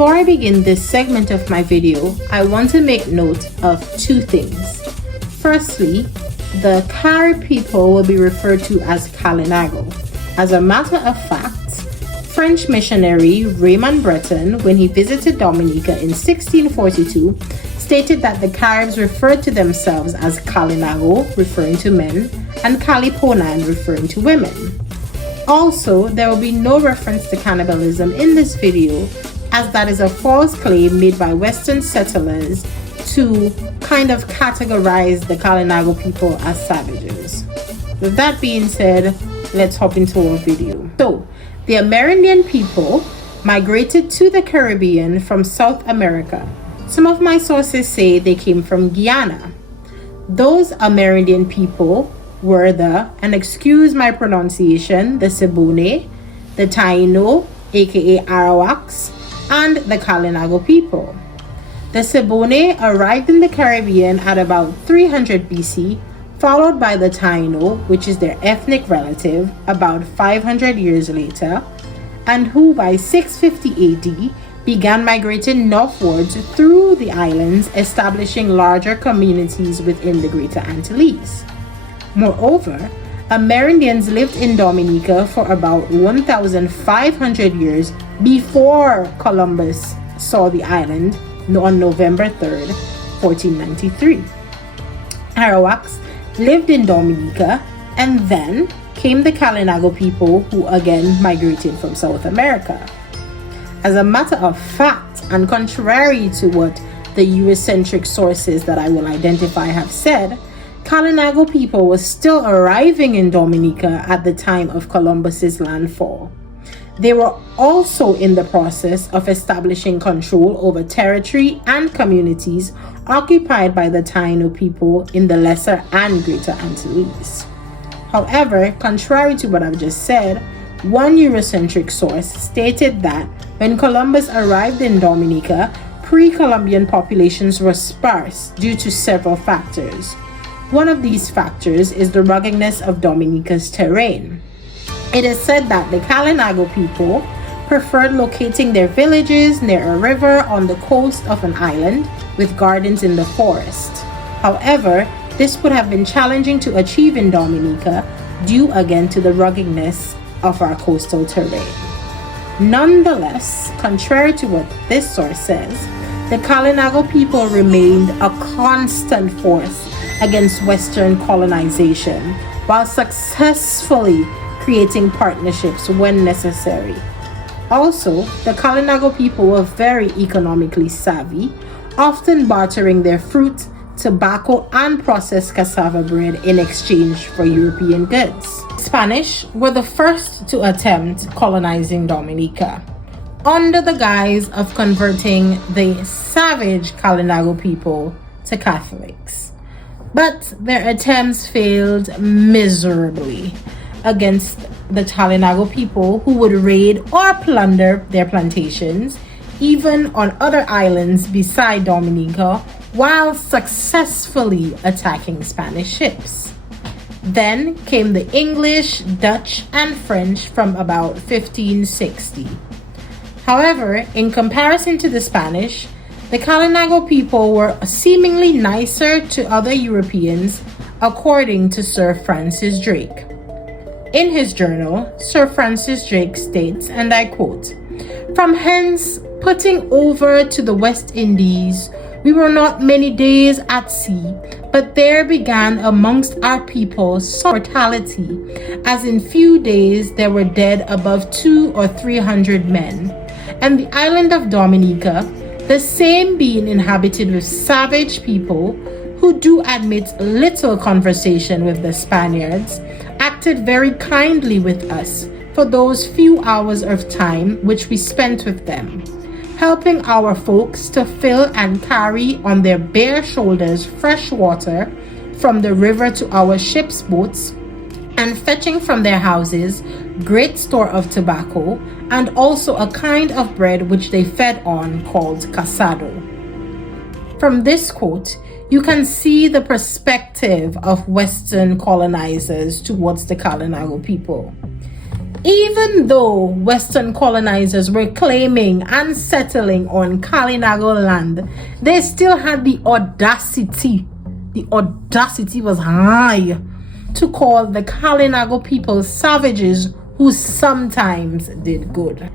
Before I begin this segment of my video, I want to make note of two things. Firstly, the Carib people will be referred to as Kalinago. As a matter of fact, French missionary Raymond Breton, when he visited Dominica in 1642, stated that the Caribs referred to themselves as Kalinago, referring to men, and Kaliponan, referring to women. Also, there will be no reference to cannibalism in this video, as that is a false claim made by Western settlers to kind of categorize the Kalinago people as savages. With that being said, let's hop into our video. So, the Amerindian people migrated to the Caribbean from South America. Some of my sources say they came from Guyana. Those Amerindian people were the, and excuse my pronunciation, the Siboney, the Taino, aka Arawaks, and the Kalinago people. The Siboney arrived in the Caribbean at about 300 BC, followed by the Taino, which is their ethnic relative, about 500 years later, and who by 650 AD began migrating northwards through the islands, establishing larger communities within the Greater Antilles. Moreover, Amerindians lived in Dominica for about 1,500 years before Columbus saw the island on November 3rd, 1493. Arawaks lived in Dominica, and then came the Kalinago people, who again migrated from South America. As a matter of fact, and contrary to what the Eurocentric sources that I will identify have said, Kalinago people were still arriving in Dominica at the time of Columbus's landfall. They were also in the process of establishing control over territory and communities occupied by the Taino people in the Lesser and Greater Antilles. However, contrary to what I've just said, one Eurocentric source stated that when Columbus arrived in Dominica, pre-Columbian populations were sparse due to several factors. One of these factors is the ruggedness of Dominica's terrain. It is said that the Kalinago people preferred locating their villages near a river on the coast of an island with gardens in the forest. However, this would have been challenging to achieve in Dominica due again to the ruggedness of our coastal terrain. Nonetheless, contrary to what this source says, the Kalinago people remained a constant force against Western colonization while successfully creating partnerships when necessary. Also, the Kalinago people were very economically savvy, often bartering their fruit, tobacco, and processed cassava bread in exchange for European goods. Spanish were the first to attempt colonizing Dominica under the guise of converting the savage Kalinago people to Catholics. But their attempts failed miserably against the Kalinago people, who would raid or plunder their plantations, even on other islands beside Dominica, while successfully attacking Spanish ships. Then came the English, Dutch, and French from about 1560. However, in comparison to the Spanish, the Kalinago people were seemingly nicer to other Europeans, according to Sir Francis Drake. In his journal, Sir Francis Drake states, and I quote, "From hence, putting over to the West Indies, we were not many days at sea, but there began amongst our people some mortality, as in few days there were dead above 200 or 300 men, and the island of Dominica, the same being inhabited with savage people, who do admit little conversation with the Spaniards, acted very kindly with us for those few hours of time which we spent with them, helping our folks to fill and carry on their bare shoulders fresh water from the river to our ship's boats, and fetching from their houses great store of tobacco, and also a kind of bread which they fed on, called casado." From this quote, you can see the perspective of Western colonizers towards the Kalinago people. Even though Western colonizers were claiming and settling on Kalinago land, they still had the audacity was high, to call the Kalinago people savages who sometimes did good.